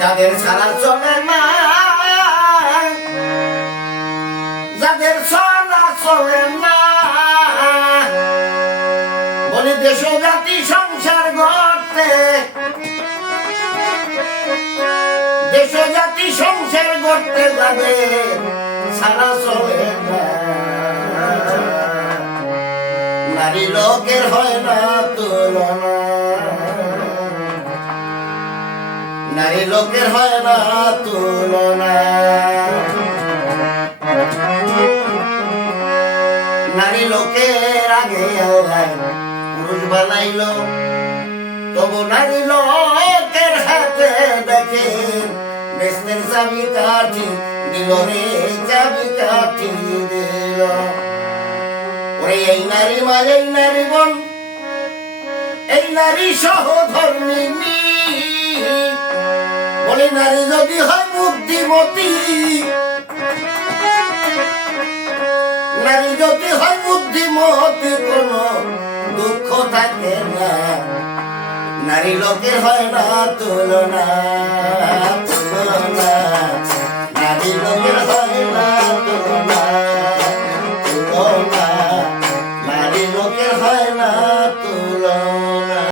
যাদের সারা চলে না, যাদের সারা চলে না, বলে দেশ জাতি সংসার করতে দেশ জাতি সংসার করতে যাবে সারা চলে না। নারী লোকের হয় নারী লোকের হয় না তুলনা। নারী লোকের আগে পুরুষ বানাইলো, তবু নারী লোকের হাতে দেখে বেস্তের চাবি কাঠি দিল রে, চাবি কাঠি দিল। ওরে এই নারী মা, এই নারী বোন, এই নারী সহধর্মিনী। ঘরে নারী যদি হয় বুদ্ধিমতী। নারী যদি হয় বুদ্ধিমতী, কোন দুঃখ থাকে না। নারী লোকের হয় না তুলনা হয় না